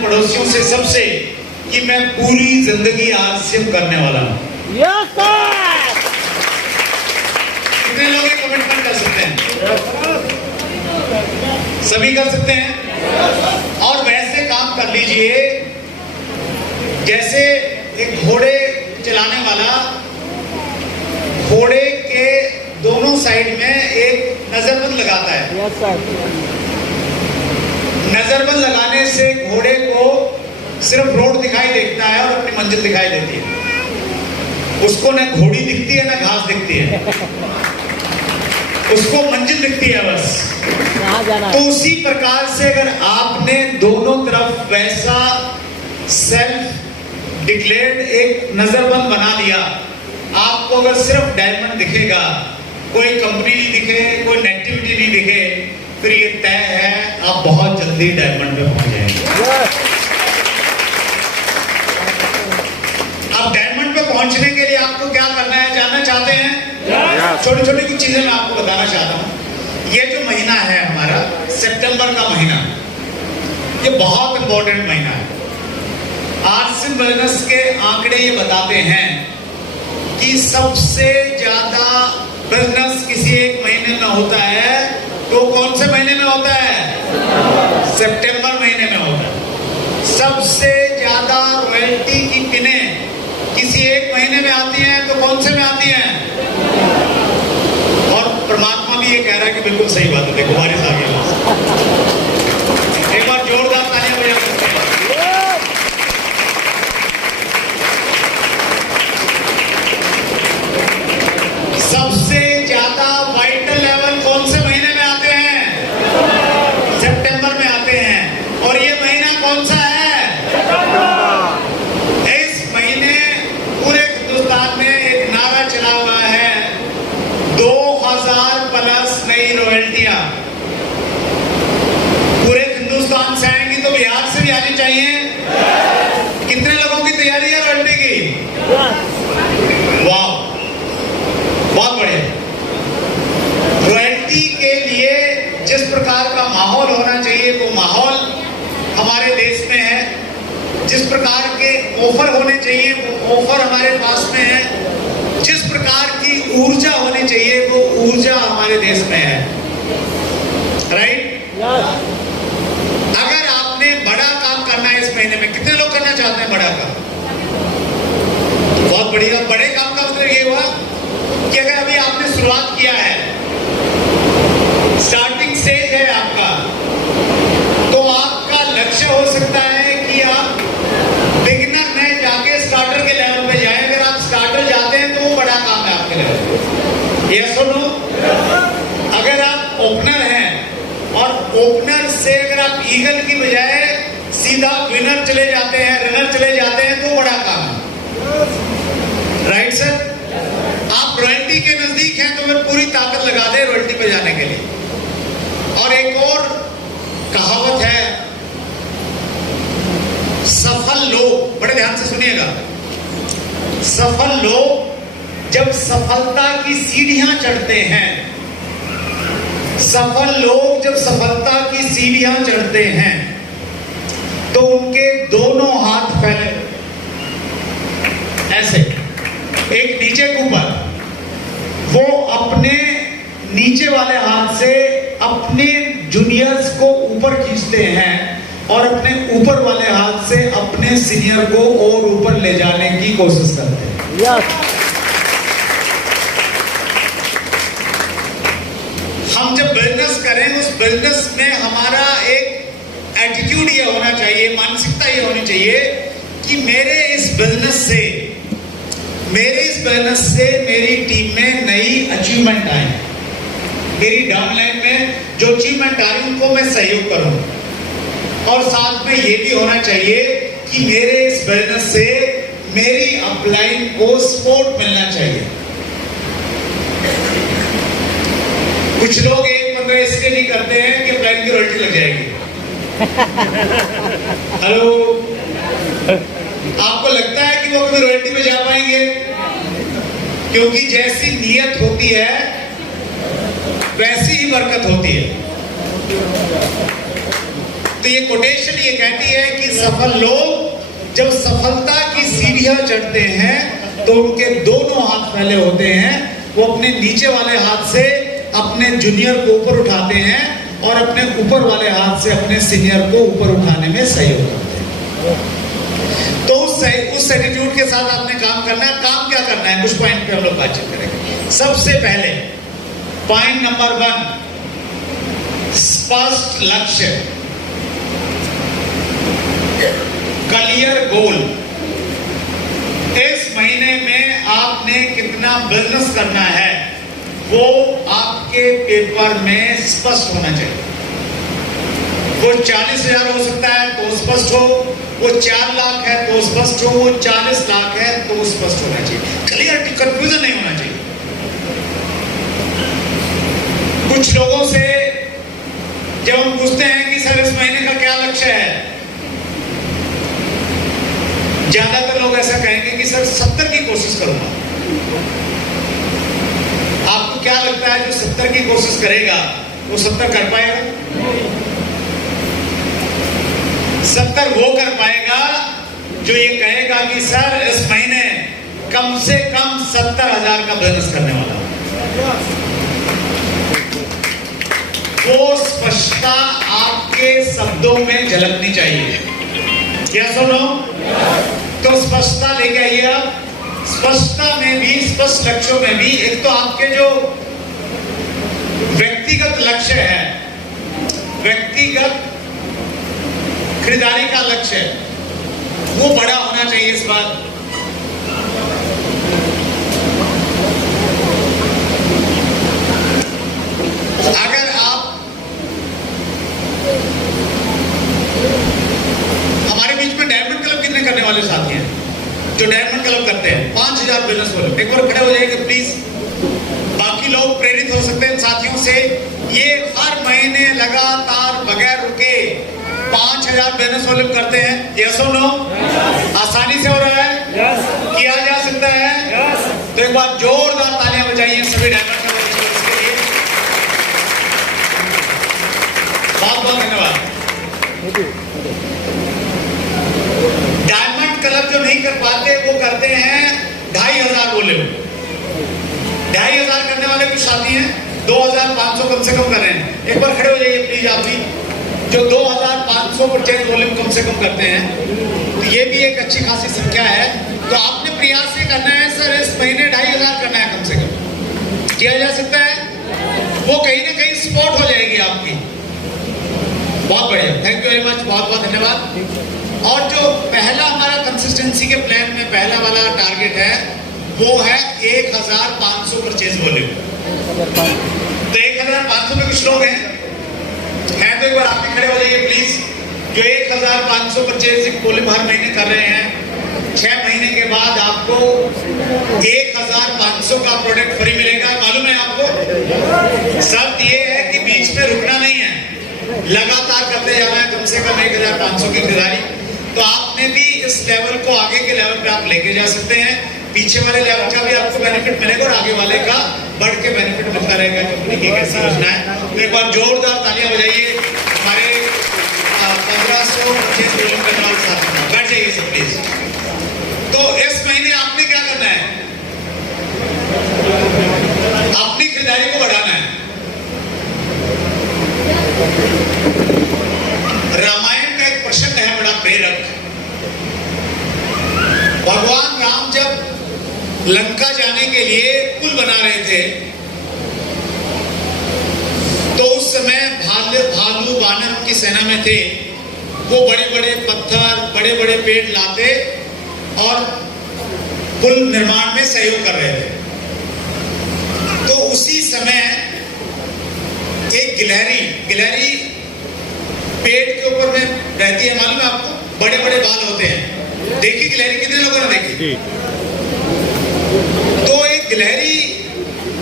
पड़ोसियों से सबसे कि मैं पूरी जिंदगी आज सिर्फ करने वाला हूं। कितने लोग ये कमिटमेंट कर सकते हैं? सभी कर सकते हैं। और वैसे काम कर लीजिए जैसे एक घोड़े चलाने वाला घोड़े के दोनों साइड में एक नजरबंद लगाता है। नजरबंद लगाने से घोड़े को सिर्फ रोड दिखाई देता है और अपनी मंजिल दिखाई देती है। उसको ना घोड़ी दिखती है ना घास दिखती है, उसको मंजिल दिखती है बस। तो उसी प्रकार से अगर आपने दोनों तरफ वैसा सेल्फ डिक्लेयर्ड एक नजरबंद बना लिया, आपको अगर सिर्फ डायमंड दिखेगा, कोई कंपनी नहीं दिखे, कोई नेगेटिविटी नहीं दिखे, फिर ये तय है आप बहुत जल्दी डायमंड पे पहुंच जाएंगे। अब डायमंड पे पहुंचने के लिए आपको क्या करना है जानना चाहते हैं? छोटी छोटी कुछ चीजें मैं आपको बताना चाहता हूं। ये जो महीना है हमारा सितंबर का महीना, ये बहुत इंपॉर्टेंट महीना है। आरसिन बिजनेस के आंकड़े ये बताते हैं कि सबसे ज्यादा बिजनेस किसी एक महीने में होता है तो कौन से महीने में होता है? सितंबर महीने में होता है। सबसे ज्यादा रॉयल्टी की पिनें किसी एक महीने में आती हैं तो कौन से में आती हैं? और परमात्मा भी ये कह रहा है कि बिल्कुल सही बात है। देखो बारिश आ गई, एक बार जोरदार तालियां बजा सकते हैं। सबसे ज्यादा वाइटल लेवल कौन से महीने में आते हैं? सितंबर में आते हैं। और ये महीना कौन सा है? इस महीने पूरे हिंदुस्तान में एक नारा चला हुआ है, 2000 प्लस नई रॉयल्टियां। पूरे हिंदुस्तान से आएंगी तो बिहार से भी आनी चाहिए। कितने लोगों की तैयारी है रॉयल्टी की? वाह, बहुत बढ़िया। रॉयल्टी के लिए जिस प्रकार का माहौल होना चाहिए वो माहौल हमारे देश में है। जिस प्रकार के ऑफर होने चाहिए वो ऑफर हमारे पास में है। जिस प्रकार की ऊर्जा होनी चाहिए वो ऊर्जा हमारे देश में है। राइट? अगर आपने बड़ा काम करना है इस महीने में, कितने लोग करना चाहते हैं बड़ा काम? बहुत बढ़िया। बड़े काम का मतलब ये हुआ कि अगर अभी आपने शुरुआत किया है, स्टार्टिंग स्टेज है आपका, तो आपका लक्ष्य हो सकता है कि आप बिगिनर में जाके स्टार्टर के लेवल पे जाएं। अगर आप स्टार्टर जाते हैं तो वो बड़ा काम है आपके लिए। यस और नो? अगर आप ओपनर हैं और ओपनर से अगर आप ईगल की बजाय सीधा विनर चले जाते हैं, रनर चले जाते हैं, तो बड़ा काम है। Right sir? आप रॉयल्टी के नजदीक हैं तो फिर पूरी ताकत लगा दें रॉयल्टी पे जाने के लिए। और एक और कहावत है, सफल लोग, बड़े ध्यान से सुनिएगा, सफल लोग जब सफलता की सीढ़ियां चढ़ते हैं, सफल लोग जब सफलता की सीढ़ियां चढ़ते हैं तो उनके दोनों हाथ फैले ऐसे, एक नीचे के ऊपर। वो अपने नीचे वाले हाथ से अपने जूनियर्स को ऊपर खींचते हैं और अपने ऊपर वाले हाथ से अपने सीनियर को और ऊपर ले जाने की कोशिश करते हैं। हम जब बिजनेस करें उस बिजनेस में हमारा एक एटीट्यूड ये होना चाहिए, मानसिकता ये होनी चाहिए कि मेरे इस बिजनेस से मेरी टीम में नई अचीवमेंट आए, मेरी डाउनलाइन में जो अचीवमेंट आई उनको मैं सहयोग करूं। और साथ में ये भी होना चाहिए कि मेरे इस बिजनेस से मेरी अपलाइन को सपोर्ट मिलना चाहिए। कुछ लोग एक मतलब इसलिए नहीं करते हैं कि अपलाइन की रॉयल्टी लग जाएगी। हेलो, आपको लगता है कि वो कभी रॉयल्टी पे जा पाएंगे? क्योंकि जैसी नीयत होती है वैसी ही बरकत होती है। तो ये कोटेशन ये कहती है कि सफल लोग जब सफलता की सीढ़ियां चढ़ते हैं तो उनके दोनों हाथ फैले होते हैं, वो अपने नीचे वाले हाथ से अपने जूनियर को ऊपर उठाते हैं और अपने ऊपर वाले हाथ से अपने सीनियर को ऊपर उठाने में सहयोग करते हैं। तो उस एटीट्यूड के साथ आपने काम करना है। काम क्या करना है, कुछ पॉइंट पे हम लोग बातचीत करेंगे। सबसे पहले पॉइंट नंबर 1, स्पष्ट लक्ष्य, क्लियर गोल। इस महीने में आपने कितना बिजनेस करना है वो आपके पेपर में स्पष्ट होना चाहिए। वो 40,000 हो सकता है तो स्पष्ट हो, वो 4 लाख है तो स्पष्ट हो, वो 40 लाख है तो स्पष्ट होना चाहिए। क्लियरिटी, कंफ्यूजन नहीं होना चाहिए। कुछ लोगों से जब हम पूछते हैं कि सर इस महीने का क्या लक्ष्य है, ज्यादातर लोग ऐसा कहेंगे कि सर 70 की कोशिश करूंगा। आपको क्या लगता है जो 70 की कोशिश करेगा वो 70 कर पाएगा? 70 वो कर पाएगा जो ये कहेगा कि सर इस महीने कम से कम 70,000 का बिजनेस करने वाला। वो स्पष्टता आपके शब्दों में झलकनी चाहिए। क्या सुनो? तो स्पष्टता लेके आइए आप। स्पष्टता में भी, स्पष्ट लक्ष्यों में भी, एक तो आपके जो व्यक्तिगत लक्ष्य है, व्यक्तिगत खरीदारी का लक्ष्य है, वो बड़ा होना चाहिए इस बार। अगर आप हमारे बीच में डायमंड क्लब कितने करने वाले साथी हैं जो डायमंड क्लब करते हैं? 5,000 बिजनेस वाले एक बार खड़े हो जाइए प्लीज। बाकी लोग प्रेरित हो सकते हैं साथियों से। ये हर महीने लगातार बगैर रुके 5,000 बिजनेस वाले करते हैं। यस और नो? आसानी से हो रहा है? किया जा सकता है? तो एक बार जोरदार तालियां बजाइए सभी डायमंड क्लब के लिए। बहुत बहुत धन्यवाद। डायमंड क्लब जो नहीं कर पाते वो करते हैं 2,500 बोले। 2,500 करने वाले कुछ साथी हैं 2,500 कम से कम कर रहे हैं। एक बार खड़े हो जाइए प्लीज आप भी, जो 2,500 परचेज वॉल्यूम कम से कम करते हैं। तो ये भी एक अच्छी खासी संख्या है। तो आपने प्रयास ये करना है सर इस महीने 2,500 करना है कम से कम। किया जा सकता है? वो कहीं ना कहीं स्पॉट हो जाएगी आपकी। बहुत बढ़िया, थैंक यू वेरी मच, बहुत बहुत धन्यवाद। और जो पहला हमारा कंसिस्टेंसी के प्लान में पहला वाला टारगेट है वो है 1,500 परचेज वॉल्यूम। तो 1,500 में कुछ लोग हैं तो एक बार आप भी खड़े हो जाइए प्लीज। जो 1,500 परचेज वॉल्यूम हर महीने कर रहे हैं, 6 महीने के बाद आपको 1,500 का प्रोडक्ट फ्री मिलेगा। मालूम है आपको? शर्त ये है कि बीच में रुकना नहीं है, लगातार करते जाना है कम से कम 1,500 की खरीदारी। तो आपने भी इस लेवल को आगे के लेवल पे आप लेके जा सकते हैं। पीछे वाले लेवल का भी आपको बेनिफिट मिलेगा और आगे वाले का बढ़ के बेनिफिट मिलता रहेगा। कंपनी की कैसी योजना है। तो एक बार जोरदार तालियां बजाइए हमारे 1,500 परचेज वॉल्यूम करने वाले साथी। बैठ जाइए सब प्लीज। तो इस महीने आपने क्या करना है? अपनी खरीदारी को बढ़ाना है। रामायण का एक प्रसंग है बड़ा प्रेरक। भगवान राम जब लंका जाने के लिए पुल बना रहे थे तो उस समय भालू वानर उनकी सेना में थे। वो बड़े बड़े पत्थर, बड़े बड़े पेड़ लाते और पुल निर्माण में सहयोग कर रहे थे। तो उसी समय एक गिलहरी पेड़ के ऊपर में रहती है। मालूम है आपको? बड़े बड़े बाल होते हैं। देखी गिलहरी? कितने लोगों ने देखी? तो एक गिलहरी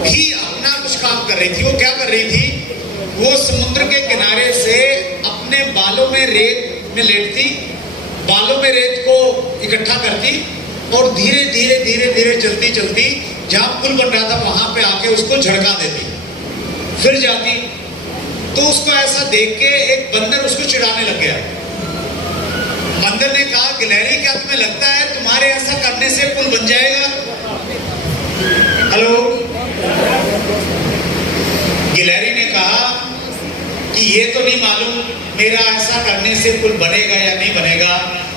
भी अपना कुछ काम कर रही थी। वो क्या कर रही थी? वो समुद्र के किनारे से अपने बालों में रेत में लेटती, बालों में रेत को इकट्ठा करती और धीरे धीरे धीरे धीरे चलती चलती जहां पुल बन रहा था वहां पे आके उसको झड़का देती। फिर जाती तो उसको ऐसा देख के एक बंदर उसको चिढ़ाने लग गया। बंदर ने कहा, गिलहरी क्या तुम्हें लगता है तुम्हारे ऐसा करने से पुल बन जाएगा? हेलो। गिलहरी ने कहा कि ये तो नहीं मालूम मेरा ऐसा करने से पुल बनेगा या नहीं बनेगा,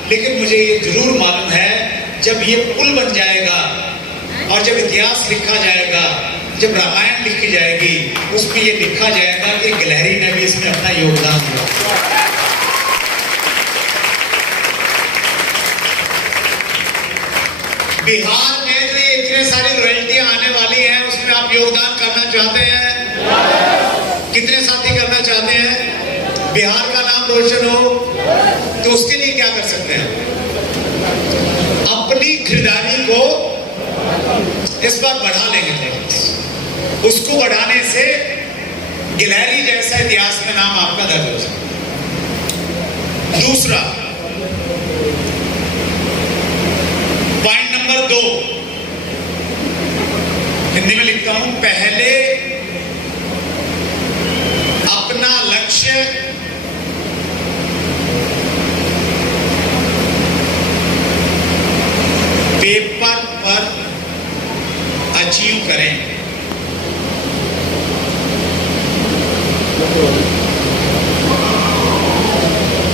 लेकिन मुझे ये जरूर मालूम है जब ये पुल बन जाएगा और जब इतिहास लिखा जाएगा, जब रामायण लिखी जाएगी, उसमें ये लिखा जाएगा कि गिलहरी ने भी इसमें अपना योगदान दिया। बिहार में जो ये इतने सारी रॉयल्टियां आने वाली हैं, उसमें आप योगदान करना चाहते हैं? कितने साथी करना चाहते हैं? बिहार का नाम रोशन हो, तो उसके लिए क्या कर सकते हैं? अपनी खरीदारी को इस बार बढ़ा लेंगे थोड़ा। उसको बढ़ाने से गिलहरी जैसा इतिहास में नाम आपका दर्ज हो सकता है। दूसरा, पॉइंट नंबर 2, हिंदी में लिखता हूं, पहले अपना लक्ष्य पेपर पर अचीव करें।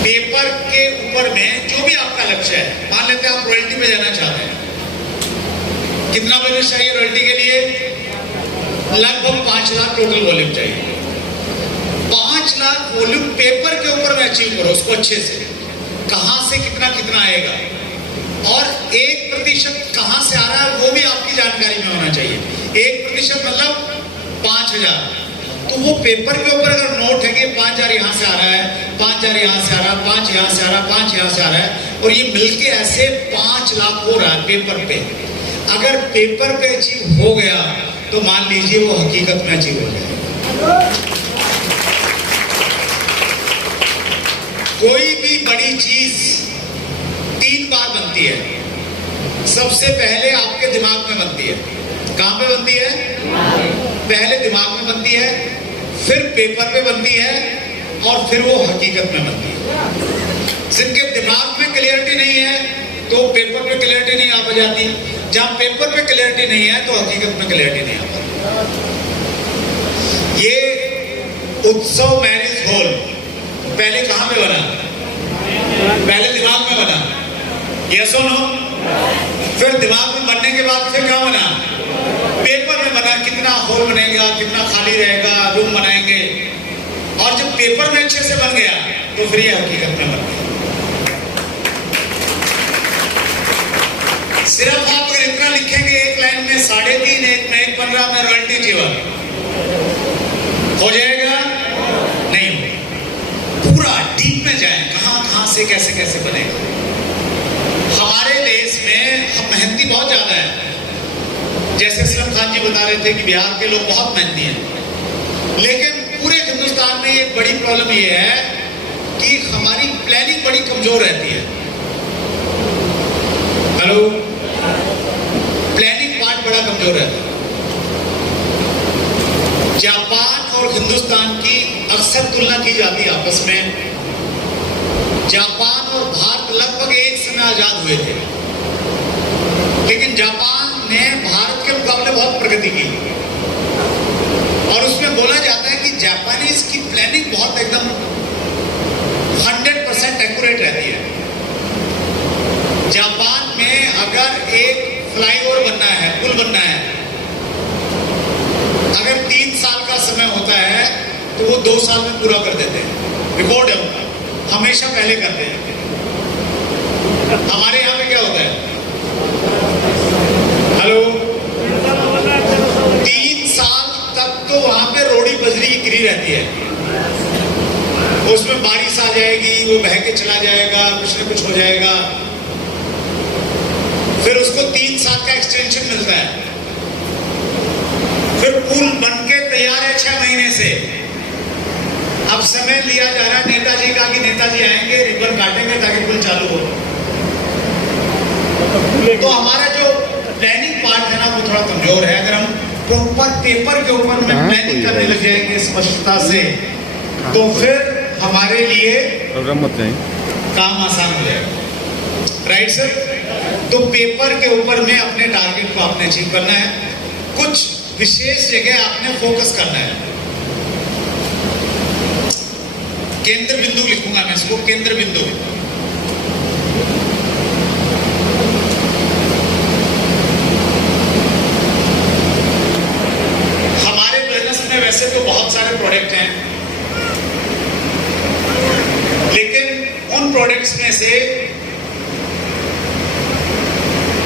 पेपर के ऊपर में जो भी आपका लक्ष्य है, मान लेते हैं आप रॉयल्टी पे जाना चाहते हैं, कितना बिजनेस चाहिए रॉयल्टी के लिए? लगभग 5 लाख टोटल वॉल्यूम चाहिए। 5 लाख वॉल्यूम पेपर के ऊपर में अचीव करो, उसको अच्छे से। कहां से कितना कितना आएगा और 1% कहां से आ रहा है वो भी आपकी जानकारी में होना चाहिए। 1% मतलब 5000। तो वो पेपर के ऊपर अगर नोट है कि 5000 यहां से आ रहा है, 5000 यहां से आ रहा है, 5 यहां से आ रहा है, 5 यहां से आ रहा है, और ये मिलके ऐसे 5 लाख हो रहा है पेपर पे। अगर पेपर पे अचीव हो गया तो मान लीजिए वो हकीकत में अचीव हो जाएगा। कोई भी बड़ी चीज 3 बार बनती है। सबसे पहले आपके दिमाग में बनती है। कहां पे बनती है? पहले दिमाग में बनती है, फिर पेपर पे बनती है, और फिर वो हकीकत में बनती है। जिनके दिमाग में क्लियरिटी नहीं है तो पेपर पे क्लियरिटी नहीं आ जाती। जहां पेपर पे क्लियरिटी नहीं है तो हकीकत में क्लियरिटी नहीं आ पाती। ये उत्सव मैरिज हॉल पहले कहां पे बना? पहले दिमाग में बना। यस और नो? फिर दिमाग में बनने के बाद फिर क्या बना? पेपर में बना। कितना हॉल बनेगा, कितना खाली रहेगा, रूम बनाएंगे, और जब पेपर में अच्छे से बन गया तो फिर ये हकीकत में बन गया। सिर्फ आप अगर इतना लिखेंगे एक लाइन में 3.5, एक में 1.15 में रॉयल्टी जीवन हो जाएगा? नहीं हो। पूरा डीप में जाए, कहां कहां से कैसे कैसे बनेगा। हमारे देश में हम मेहनती बहुत ज्यादा है। जैसे असलम खान जी बता रहे थे कि बिहार के लोग बहुत मेहनती हैं, लेकिन पूरे हिंदुस्तान में एक बड़ी प्रॉब्लम ये है कि हमारी प्लानिंग बड़ी कमजोर रहती है। हेलो। प्लानिंग पार्ट बड़ा कमजोर रहता है। जापान और हिंदुस्तान की अक्सर तुलना की जाती है आपस में। जापान और भारत लगभग एक समय आजाद हुए थे, लेकिन जापान ने भारत के मुकाबले बहुत प्रगति की, और उसमें बोला जाता है कि जापानीज की प्लानिंग बहुत एकदम 100% एक्यूरेट रहती है। जापान में अगर एक फ्लाईओवर बनना है, पुल बनना है, अगर 3 साल का समय होता है तो वो 2 साल में पूरा कर देते हैं। रिकॉर्ड है उनका, हमेशा पहले करते हैं। हमारे यहाँ पे क्या होता है? हेलो। 3 साल तक तो वहां पे रोड़ी बजरी की गिरी रहती है, उसमें बारिश आ जाएगी, वो बह के चला जाएगा, कुछ न कुछ हो जाएगा, फिर उसको 3 साल का एक्सटेंशन मिलता है, फिर पुल बनके तैयार है 6 महीने से। अब समय लिया जा रहा है नेताजी का कि नेताजी आएंगे, रिबन काटेंगे ताकि पुल चालू हो। तो हमारा जो प्लानिंग पार्ट है ना वो थोड़ा कमजोर है। अगर हम प्रॉपर पेपर के ऊपर में प्लानिंग करने लग जाएंगे स्पष्टता से, तो फिर हमारे लिए काम आसान हो जाएगा, राइट सर। तो पेपर के ऊपर में अपने टारगेट को आपने अचीव करना है, कुछ विशेष जगह आपने फोकस करना है। केंद्र बिंदु लिखूंगा मैं इसको, केंद्र बिंदु। हमारे बिजनेस में वैसे तो बहुत सारे प्रोडक्ट हैं, लेकिन उन प्रोडक्ट्स में से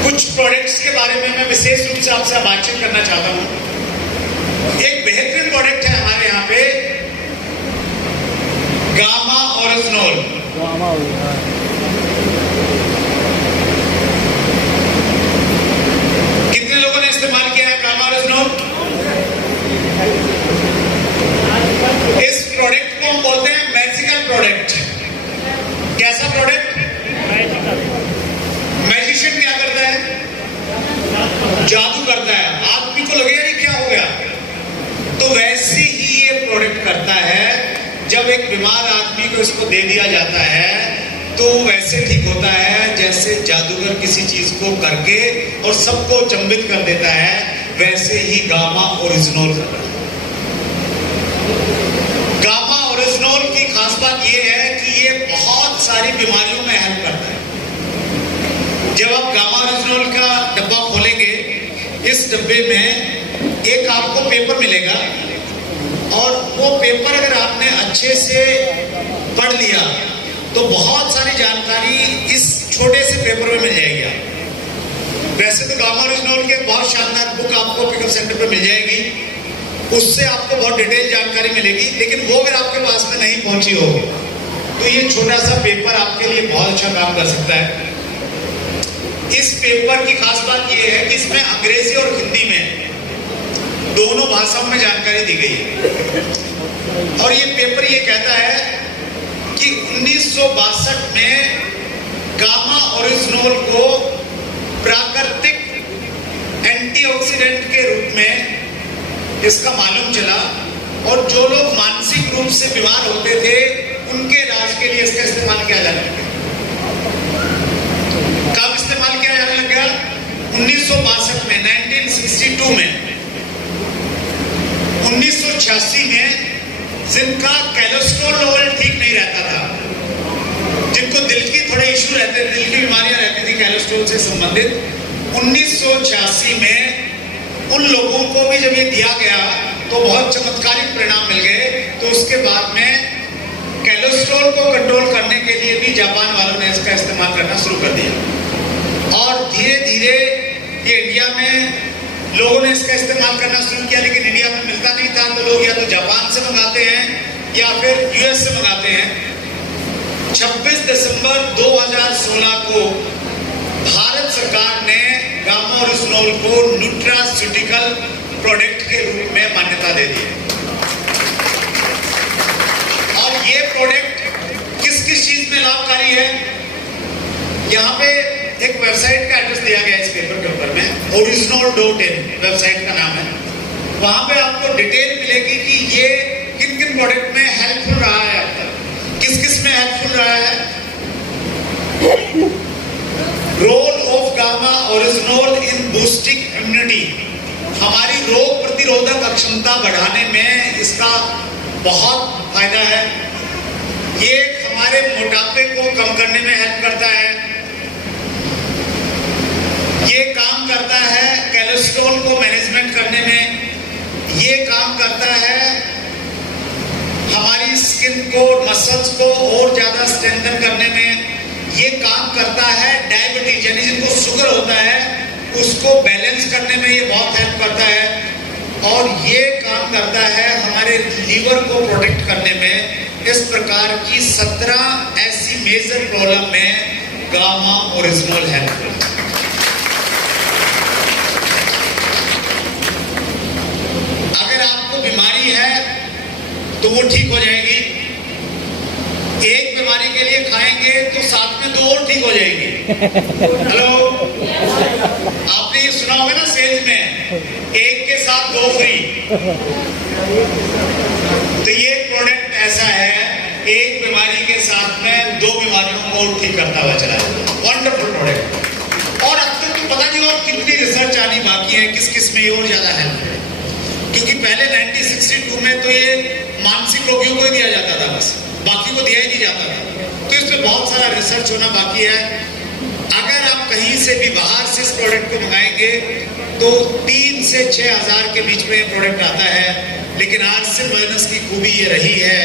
कुछ प्रोडक्ट्स के बारे में मैं विशेष रूप से आपसे बातचीत करना चाहता हूं। एक बेहतरीन प्रोडक्ट है हमारे यहाँ पे, गामा ओरिजिनोल। कितने लोगों ने इस्तेमाल किया है गामा ओरिजिनोल? इस प्रोडक्ट को हम बोलते हैं मैजिकल प्रोडक्ट। कैसा प्रोडक्ट? मैजिशियन क्या करता है? जादू करता है। आदमी को लगेगा कि क्या हो गया, तो वैसे ही ये प्रोडक्ट करता है। जब एक बीमार आदमी को इसको दे दिया जाता है तो वैसे ठीक होता है जैसे जादूगर किसी चीज को करके और सबको चंबित कर देता है, वैसे ही गामा ओरिजिनोल करता है। गामा ओरिजिनोल की खास बात यह है कि ये बहुत सारी बीमारियों में हेल्प करता है। जब आप गामा ओरिजिनोल का डब्बा खोलेंगे, इस डब्बे में एक आपको पेपर मिलेगा और वो पेपर अगर आपने अच्छे से पढ़ लिया तो बहुत सारी जानकारी इस छोटे से पेपर में मिल जाएगी आपको। वैसे तो गामा ओरिजिनोल के बहुत शानदार बुक आपको पिकअप सेंटर पे मिल जाएगी, उससे आपको बहुत डिटेल जानकारी मिलेगी, लेकिन वो अगर आपके पास में नहीं पहुंची हो तो ये छोटा सा पेपर आपके लिए बहुत अच्छा काम कर सकता है। इस पेपर की खास बात यह है कि इसमें अंग्रेजी और हिंदी में दोनों भाषाओं में जानकारी दी गई है। और ये पेपर ये कहता है कि 1962 में गामा ओरिजिनोल को प्राकृतिक एंटीऑक्सीडेंट के रूप में इसका मालूम चला, और जो लोग मानसिक रूप से बीमार होते थे उनके इलाज के लिए इसका इस्तेमाल किया जाने लगा। कब इस्तेमाल किया जाने लगा? 1962 में, 1962 में। 1986 में जिनका कोलेस्ट्रॉल लेवल ठीक नहीं रहता था, जिनको दिल की थोड़े इश्यू रहते थे, दिल की बीमारियां रहती थी कोलेस्ट्रॉल से संबंधित, 1986 में उन लोगों को भी जब ये दिया गया तो बहुत चमत्कारिक परिणाम मिल गए। तो उसके बाद में कोलेस्ट्रॉल को कंट्रोल करने के लिए भी जापान वालों ने इसका इस्तेमाल करना शुरू कर दिया, और धीरे धीरे ये इंडिया में लोगों ने इसका इस्तेमाल करना शुरू किया। लेकिन इंडिया में मिलता नहीं था, तो लोग या तो जापान से मंगाते हैं या फिर यूएस से मंगाते हैं। 26 दिसंबर 2016 को भारत सरकार ने गामा ओरिजिनोल को न्यूट्रास्यूटिकल प्रोडक्ट के रूप में मान्यता दे दी। और ये प्रोडक्ट किस किस चीज में लाभकारी है? यहाँ पे एक वेबसाइट का एड्रेस दिया गया है इस पेपर के ऊपर में, original.in वेबसाइट का नाम है। वहां पे आपको डिटेल मिलेगी कि ये किन किन प्रोडक्ट में हेल्पफुल रहा है, किस किस में हेल्पफुल रहा है। Role of gamma oryzanol in boosting immunity, हमारी रोग प्रतिरोधक क्षमता बढ़ाने में इसका बहुत फायदा है। ये हमारे मोटापे को कम करने में हेल्प करता है। ये काम करता है कोलेस्ट्रॉल को मैनेजमेंट करने में। ये काम करता है हमारी स्किन को, मसल्स को और ज्यादा स्ट्रेंथन करने में। ये काम करता है डायबिटीज, यानी जिनको शुगर होता है उसको बैलेंस करने में ये बहुत हेल्प करता है। और ये काम करता है हमारे लीवर को प्रोटेक्ट करने में। इस प्रकार की 17 ऐसी मेजर प्रॉब्लम में गामा ओरिजिनोल हेल्प। अगर आपको बीमारी है तो वो ठीक हो जाएगी। एक बीमारी के लिए खाएंगे तो साथ में 2 और ठीक हो जाएंगी। हेलो, आपने ये सुना होगा ना सेल्स में, एक के साथ 2 फ्री। तो ये प्रोडक्ट ऐसा है। 2 बीमारियों को ठीक करता हुआ चला जाता है। Wonderful product. और अब तक तो पता नहीं और कितनी रिसर्च आनी बाकी है, किस किस में और ज्यादा हेल्प है, क्योंकि पहले 1962 में तो ये मानसिक रोगियों को ही दिया जाता था, बस बाकी को दिया ही नहीं जाता था। तो इसमें बहुत सारा रिसर्च होना बाकी है। अगर आप कहीं से भी बाहर से इस प्रोडक्ट को मंगाएंगे तो 3 से 6 हज़ार के बीच में ये प्रोडक्ट आता है। लेकिन आरसिल वेलनेस की खूबी ये रही है,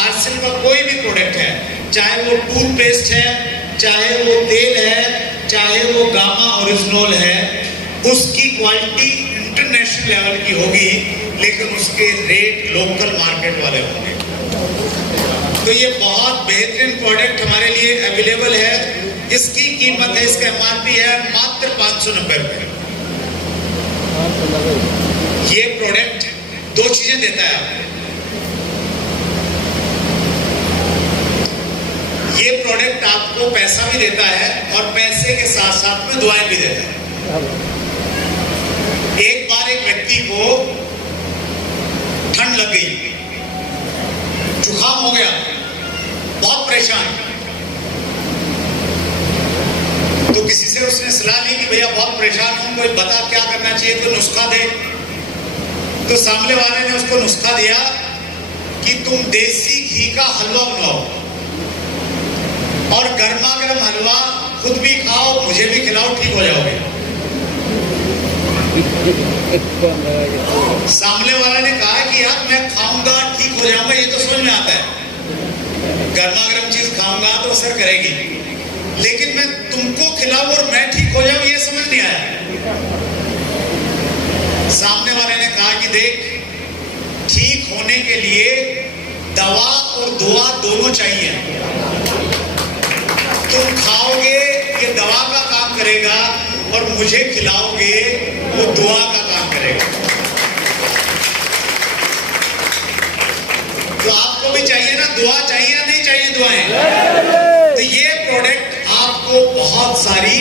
आरसिल का कोई भी प्रोडक्ट है, चाहे वो टूथपेस्ट है, चाहे वो तेल है, चाहे वो गामा ओरिजिनल है, उसकी क्वालिटी इंटरनेशनल लेवल की होगी, लेकिन उसके रेट लोकल मार्केट वाले होंगे। तो ये बहुत बेहतरीन प्रोडक्ट हमारे लिए अवेलेबल है। इसकी कीमत है, इसका एमआरपी है मात्र 590 रुपए। ये प्रोडक्ट 2 चीजें देता है आपको। ये प्रोडक्ट आपको पैसा भी देता है और पैसे के साथ साथ में दुआएं भी देता है। एक बार एक व्यक्ति को ठंड लग गई, जुकाम हो गया, बहुत परेशान, तो किसी से उसने सलाह ली कि भैया बहुत परेशान हूं, कोई बता क्या करना चाहिए, कोई नुस्खा दे। तो सामने वाले ने उसको नुस्खा दिया कि तुम देसी घी का हलवा बनाओ और गर्मा गर्म हलवा खुद भी खाओ, मुझे भी खिलाओ, ठीक हो जाओगे। सामने वाला ने कहा कि यार मैं खाऊंगा ठीक हो जाऊंगा, ये तो समझ में आता है, गर्मा गर्म चीज खाऊंगा तो असर करेगी, लेकिन मैं तुमको खिलाऊं और मैं ठीक हो जाऊं, ये समझ नहीं आया। सामने वाले ने कहा कि देख, ठीक होने के लिए दवा और दुआ दोनों चाहिए। तुम खाओगे ये दवा का काम करेगा और मुझे खिलाओगे वो दुआ का काम करेगा। तो आपको भी चाहिए ना दुआ, चाहिए या नहीं चाहिए दुआएं? तो ये प्रोडक्ट आपको बहुत सारी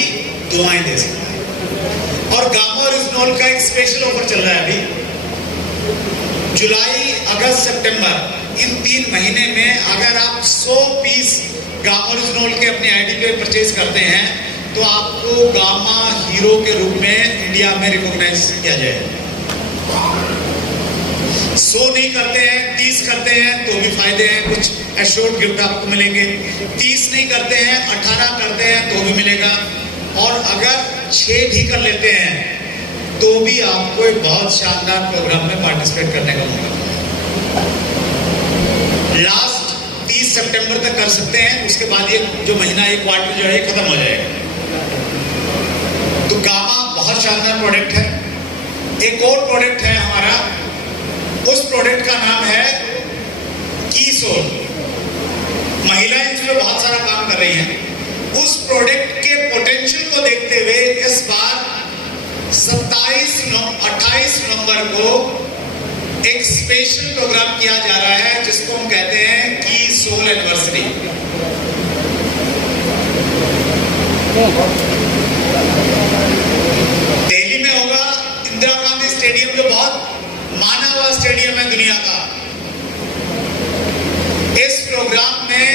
दुआएं दे सकता है। और गामा ओरिजिनल का एक स्पेशल ऑफर चल रहा है अभी जुलाई, अगस्त, सितंबर, इन 3 महीने में अगर आप 100 पीस गामा ओरिजिनल के अपनी आईडी पे परचेज करते हैं तो आपको गामा हीरो के रूप में इंडिया में रिकॉग्नाइज किया जाएगा। 100 नहीं करते हैं, 30 करते हैं तो भी फायदे हैं, कुछ एश्योर्ड गिफ्ट आपको मिलेंगे। 30 नहीं करते हैं, 18 करते हैं तो भी मिलेगा। और अगर 6 भी कर लेते हैं तो भी आपको एक बहुत शानदार प्रोग्राम में पार्टिसिपेट करने का मौका मिलेगा। लास्ट 30 सितंबर तक कर सकते हैं, उसके बाद ये जो महीना, एक क्वार्टर जो है खत्म हो जाएगा। तो गामा बहुत शानदार प्रोडक्ट है। एक और प्रोडक्ट है हमारा, उस प्रोडक्ट का नाम है कीसोल। महिलाएं इसमें बहुत सारा काम कर रही हैं। उस प्रोडक्ट के पोटेंशियल को देखते हुए इस बार 28 नवंबर को एक स्पेशल प्रोग्राम किया जा रहा है जिसको हम कहते हैं कीसोल एनिवर्सरी। दिल्ली में होगा, इंदिरा गांधी स्टेडियम, जो बहुत माना हुआ स्टेडियम है दुनिया का। इस प्रोग्राम में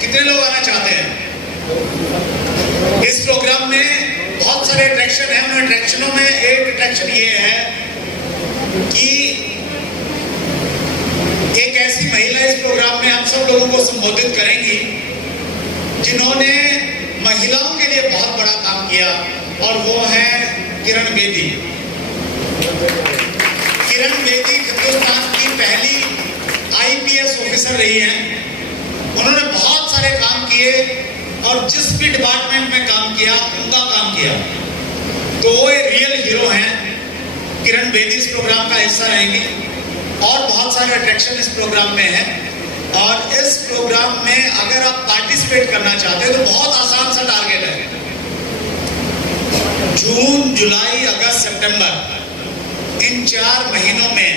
कितने लोग आना चाहते हैं? इस प्रोग्राम में बहुत सारे अट्रैक्शन हैं। उन अट्रैक्शनों में एक अट्रैक्शन ये है कि एक ऐसी महिला इस प्रोग्राम में आप सब लोगों को संबोधित करेंगी जिन्होंने महिलाओं के लिए बहुत बड़ा काम किया, और वो है किरण बेदी। किरण बेदी हिंदुस्तान की पहली आईपीएस ऑफिसर रही हैं। उन्होंने बहुत सारे काम किए और जिस भी डिपार्टमेंट में काम किया उनका काम किया, तो वो एक रियल हीरो हैं। किरण बेदी इस प्रोग्राम का हिस्सा रहेंगी और बहुत सारे अट्रैक्शन इस प्रोग्राम में है। और इस प्रोग्राम में अगर आप पार्टिसिपेट करना चाहते हैं तो बहुत आसान सा टारगेट है। जून, जुलाई, अगस्त, सितंबर, इन 4 महीनों में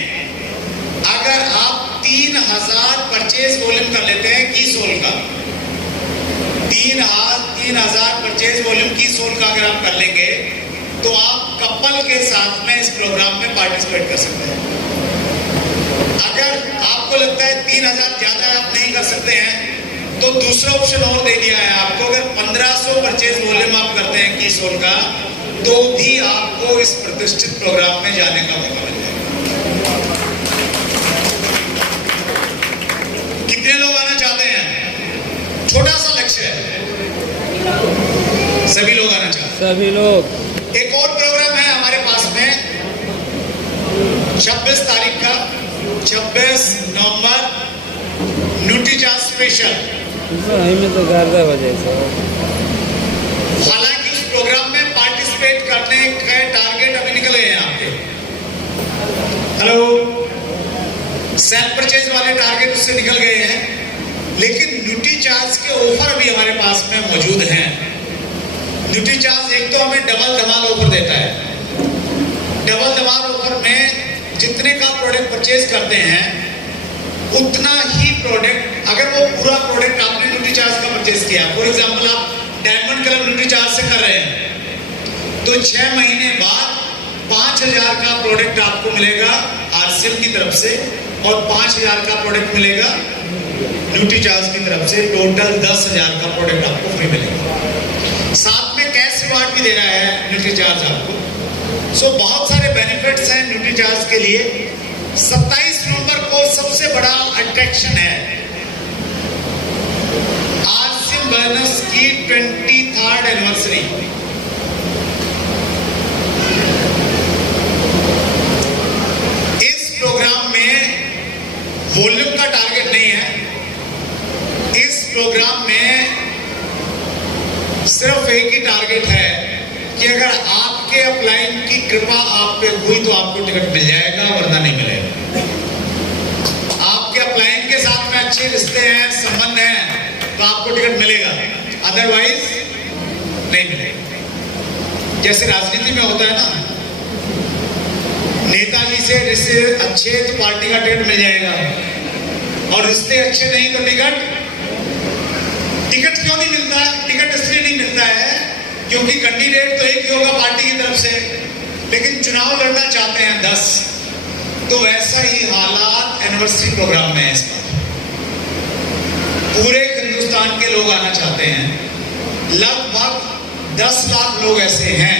अगर आप 3000 परचेज वॉल्यूम कर लेते हैं कीसोल का, 3000 परचेज वॉल्यूम कीसोल का अगर आप कर लेंगे तो आप कपल के साथ में इस प्रोग्राम में पार्टिसिपेट कर सकते हैं। अगर आपको लगता है 3000 ज्यादा आप नहीं कर सकते हैं तो दूसरा ऑप्शन और दे दिया है आपको, अगर 1500 परचेज वॉल्यूम आप करते हैं कीसोल का, तो भी आपको इस प्रतिष्ठित प्रोग्राम में जाने का मौका मिल जाएगा। कितने लोग आना चाहते हैं? छोटा सा लक्ष्य है, सभी लोग आना चाहते हैं, सभी लोग। एक और प्रोग्राम है हमारे पास में 26 तारीख का, 26 नवंबर, न्यूट्रीचार्ज स्पेशल। में तो गर्दा वजह से, हालांकि उस प्रोग्राम में पार्टिसिपेट करने के टारगेट अभी निकल गए हैं आपके। हेलो, सेल्फ परचेज वाले टारगेट उससे निकल गए हैं, लेकिन न्यूट्रीचार्ज के ऑफर भी हमारे पास में मौजूद हैं। न्यूट्रीचार्ज एक तो हमें डबल धमाल ऑफर देता है। डबल धमाल ऑफर में जितने का प्रोडक्ट परचेज करते हैं उतना ही प्रोडक्ट, अगर वो पूरा प्रोडक्ट आपने न्यूट्रीचार्ज का परचेज किया, फॉर एग्जांपल आप डायमंड कलर न्यूट्रीचार्ज से कर रहे हैं, तो 6 महीने बाद 5000 का प्रोडक्ट आपको मिलेगा आरसीएम की तरफ से, और 5000 का प्रोडक्ट मिलेगा न्यूट्रीचार्ज की तरफ से, टोटल 10000 का प्रोडक्ट आपको फ्री मिलेगा। साथ में कैश रिवार्ड भी दे रहा है न्यूट्रीचार्ज आपको। सो बहुत सारे बेनिफिट्स हैं न्यूट्रीचार्ज के लिए। 27 नवंबर को सबसे बड़ा अट्रैक्शन है आरसीएम वेलनेस की 23rd एनिवर्सरी। इस प्रोग्राम में वॉल्यूम का टारगेट नहीं है। इस प्रोग्राम में सिर्फ एक ही टारगेट है कि अगर आपके अपलाइन की कृपा आप पे हुई तो आपको टिकट मिल जाएगा, वरना नहीं मिलेगा। आपके अपलाइन के साथ में अच्छे रिश्ते हैं, संबंध हैं, तो आपको टिकट मिलेगा, अदरवाइज नहीं मिलेगा। जैसे राजनीति में होता है ना, नेताजी से रिश्ते अच्छे तो पार्टी का टिकट मिल जाएगा, और रिश्ते अच्छे नहीं तो टिकट क्यों नहीं मिलता? टिकट इसलिए नहीं मिलता है क्योंकि कैंडिडेट तो एक ही होगा पार्टी की तरफ से, लेकिन चुनाव लड़ना चाहते हैं 10। तो वैसा ही हालात एनिवर्सरी प्रोग्राम में है इस बार। पूरे हिंदुस्तान के लोग आना चाहते हैं। लगभग 10 लाख लोग ऐसे हैं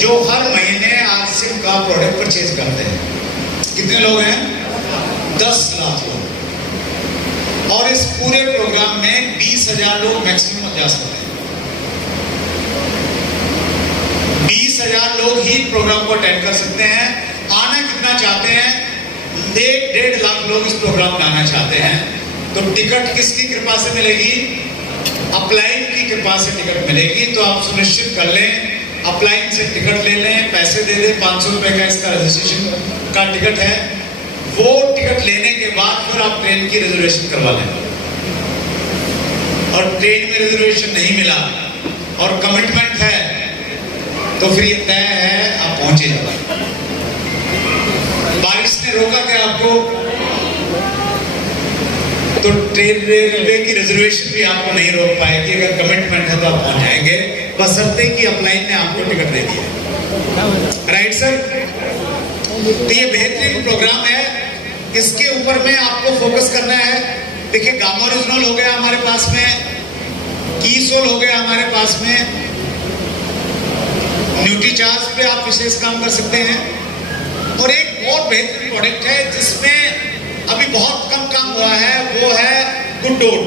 जो हर महीने आरसीएम का प्रोडक्ट परचेज करते हैं। कितने लोग हैं? 10 लाख लोग। और इस पूरे प्रोग्राम में 20,000 लोग मैक्सिमम जा सकते हैं। 20,000 लोग ही प्रोग्राम को अटेंड कर सकते हैं। आना कितना चाहते हैं? 1.5 लाख लोग इस प्रोग्राम में आना चाहते हैं। तो टिकट किसकी कृपा से मिलेगी? अपलाइन की कृपा से टिकट मिलेगी। तो आप सुनिश्चित कर लें, अपलाइन से टिकट ले लें, पैसे दे दें। 500 रुपए का इसका रजिस्ट्रेशन का टिकट है। वो टिकट लेने के बाद फिर आप ट्रेन की रिजर्वेशन करवा लें, और ट्रेन में रिजर्वेशन नहीं मिला और कमिटमेंट है तो फिर ये तय है आप पहुंचे जाओ। बारिश ने रोका क्या आपको? तो ट्रेन रेलवे की रिजर्वेशन भी आपको नहीं रोक पाएगी। अगर कमिटमेंट है तो आप पहुंच जाएंगे, बशर्ते कि अपलाइन ने आपको टिकट दे दिया। Right sir? तो ये बेहतरीन प्रोग्राम है, इसके ऊपर में आपको फोकस करना है। देखिए, गामा ओरिजिनल हो गया हमारे पास में, कीसोल हो गया हमारे पास में, न्यूट्रीचार्ज पे आप विशेष काम कर सकते हैं। और एक और बेहतरीन प्रोडक्ट है जिसमें अभी बहुत कम काम हुआ है, वो है गुड डॉट।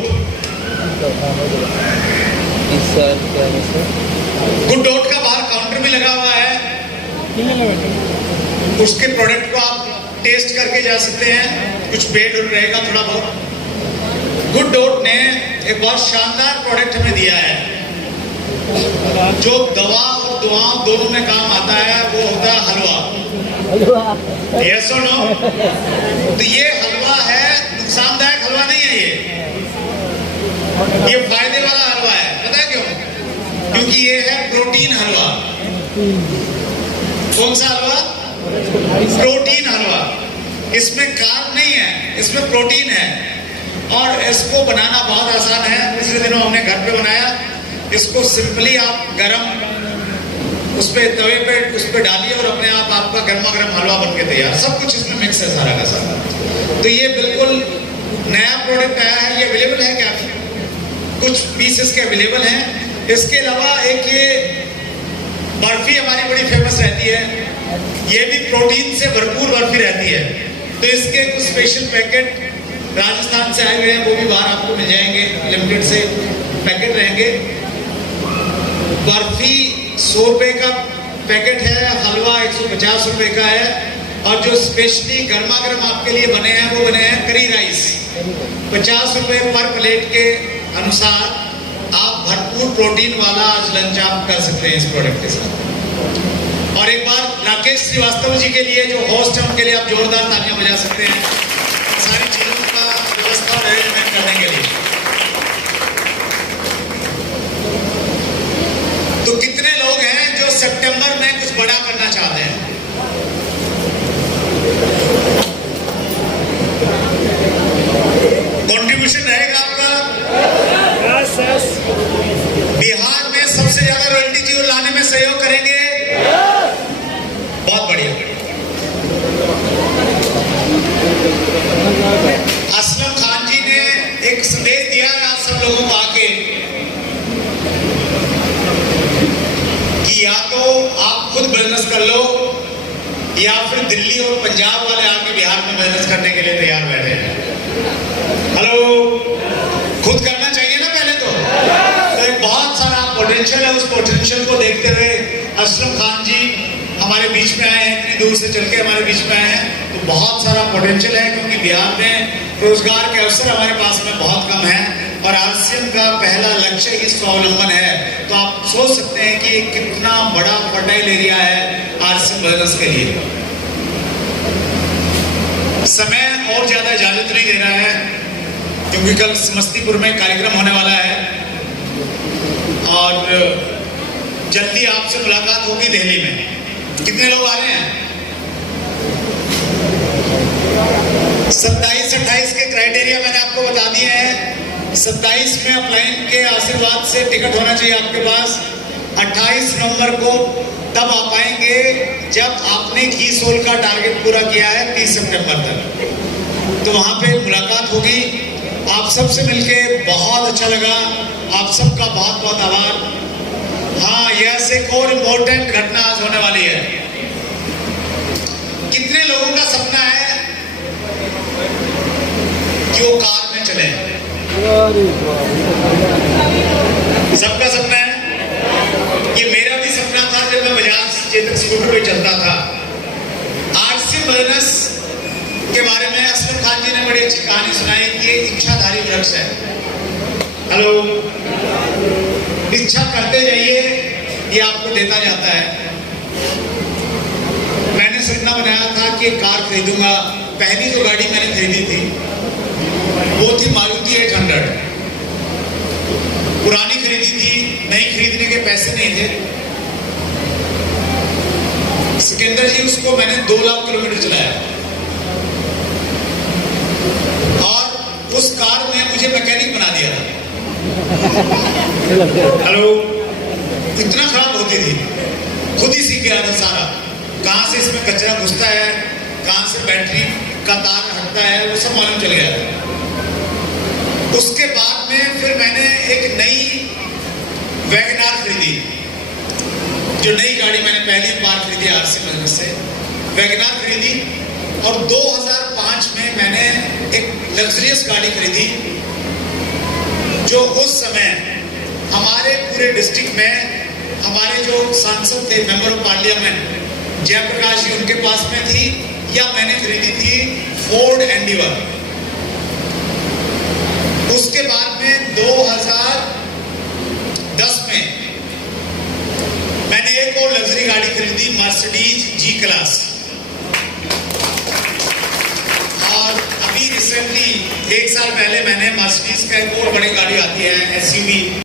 गुड डॉट का बाहर काउंटर भी लगा हुआ है, उसके प्रोडक्ट को आप टेस्ट करके जा सकते हैं। कुछ पेड रहेगा थोड़ा बहुत। गुड डॉट ने एक बहुत शानदार प्रोडक्ट हमें दिया है जो दवा और दुआओं दोनों में काम आता है। वो होता है हलवा। यस और नो? तो ये हलवा है, नुकसानदायक हलवा नहीं है ये फायदे वाला हलवा है। पता है क्यों? क्योंकि ये है प्रोटीन हलवा। कौन सा हलवा? प्रोटीन हलवा। इसमें कार्ब नहीं है, इसमें प्रोटीन है, और इसको बनाना बहुत आसान है। पिछले दिनों हमने घर पे बनाया। इसको सिंपली आप गरम उस पे तवे पे उस पे डालिए और अपने आप आपका गर्मा गर्म हलवा बन के तैयार। सब कुछ इसमें मिक्स है सारा का सारा। तो ये बिल्कुल नया प्रोडक्ट आया है। ये अवेलेबल है क्या? कुछ पीस इसके अवेलेबल हैं। इसके अलावा एक ये बर्फी हमारी बड़ी फेमस रहती है, ये भी प्रोटीन से भरपूर बर्फी रहती है। तो इसके कुछ स्पेशल पैकेट राजस्थान से आए हुए हैं, वो भी बाहर आपको मिल जाएंगे, लिमिटेड से पैकेट रहेंगे। बर्फी 100 रुपए का पैकेट है, हलवा 150 रुपए का है, और जो स्पेशली गर्मा गर्म आपके लिए बने हैं वो बने हैं करी राइस। 50 रुपए पर प्लेट के अनुसार आप भरपूर प्रोटीन वाला आज लंच आप कर सकते हैं इस प्रोडक्ट के साथ। और एक बार राकेश श्रीवास्तव जी के लिए जो होस्ट है उनके लिए आप जोरदार तालियां बजा सकते हैं सारी चीजों का व्यवस्था और अरेंजमेंट करने के लिए। तो कितने लोग हैं जो सितंबर में कुछ बड़ा करना चाहते हैं? कंट्रीब्यूशन रहेगा आपका? बिहार में सबसे ज्यादा रॉयल्टी की ओर लाने में सहयोग करेंगे? बहुत बढ़िया। असलम खान जी ने एक संदेश दिया है आप सब लोगों को आके कि या तो आप खुद बिजनेस कर लो या फिर दिल्ली और पंजाब वाले आके बिहार में बिजनेस करने के लिए तैयार बैठे हैं। हेलो, खुद करना चाहिए ना पहले तो एक बहुत सारा पोटेंशियल है। उस पोटेंशियल को देखते हुए असलम खान जी हमारे बीच में आए हैं, इतनी दूर से चल के हमारे बीच में आए हैं। तो बहुत सारा पोटेंशियल है, क्योंकि बिहार में रोजगार के अवसर हमारे पास में बहुत कम है और आरसीएम का पहला लक्ष्य ही स्वावलंबन है। तो आप सोच सकते हैं कि कितना बड़ा फर्टाइल एरिया है आरसीएम बिजनेस के लिए। समय और ज्यादा इजाजत नहीं दे रहा है, क्योंकि कल समस्तीपुर में कार्यक्रम होने वाला है और जल्दी आपसे मुलाकात होगी दिल्ली में। कितने लोग आ रहे हैं? 27-28 के क्राइटेरिया मैंने आपको बता दिए हैं। 27 में अपलाइन के आशीर्वाद से टिकट होना चाहिए आपके पास। 28 नवंबर को तब आ पाएंगे जब आपने घी सोल का टारगेट पूरा किया है 30 सितंबर तक। तो वहां पे मुलाकात होगी। आप सबसे मिलके बहुत अच्छा लगा। आप सबका बहुत बहुत आभार। हाँ, यस, एक और इम्पोर्टेंट घटना आज होने वाली है। कितने लोगों का सपना है कि वो कार में चले? सबका सपना है। ये मेरा भी सपना था जब मैं बजाज चेतक स्कूटर पे चलता था। आरसीएम बिजनेस के बारे में असलम खान जी ने बड़ी अच्छी कहानी सुनाई कि ये इच्छाधारी वृक्ष है। हेलो, इच्छा करते जाइए, ये आपको देता जाता है। मैंने सपना बनाया था कि कार खरीदूंगा। पहली जो गाड़ी मैंने खरीदी थी वो थी मारुति 800। पुरानी खरीदी थी, नई खरीदने के पैसे नहीं थे। सिकंदर जी, उसको मैंने 2 लाख किलोमीटर चलाया और उस कार ने मुझे मैकेनिक बना दिया था। हेलो, इतना खराब होती थी, खुद ही सीख गया था सारा। कहां से इसमें कचरा घुसता है, कहां से बैटरी का तार हटता है, वो सब मालूम चल गया था। उसके बाद में फिर मैंने एक नई वैगनार खरीदी। जो नई गाड़ी मैंने पहली बार खरीदी आरसीएम बिजनेस से, वैगनार खरीदी। और 2005 में मैंने एक लग्जरियस गाड़ी खरीदी जो उस समय हमारे पूरे डिस्ट्रिक्ट में हमारे जो सांसद थे, मेंबर ऑफ पार्लियामेंट जयप्रकाश जी, उनके पास में थी, या मैंने खरीदी थी फोर्ड एंडीवर। उसके बाद में 2010 में मैंने एक और लग्जरी गाड़ी खरीदी, मर्सिडीज जी क्लास। और अभी रिसेंटली 1 साल पहले मैंने मर्सिडीज का एक और बड़ी गाड़ी आती है एसयूवी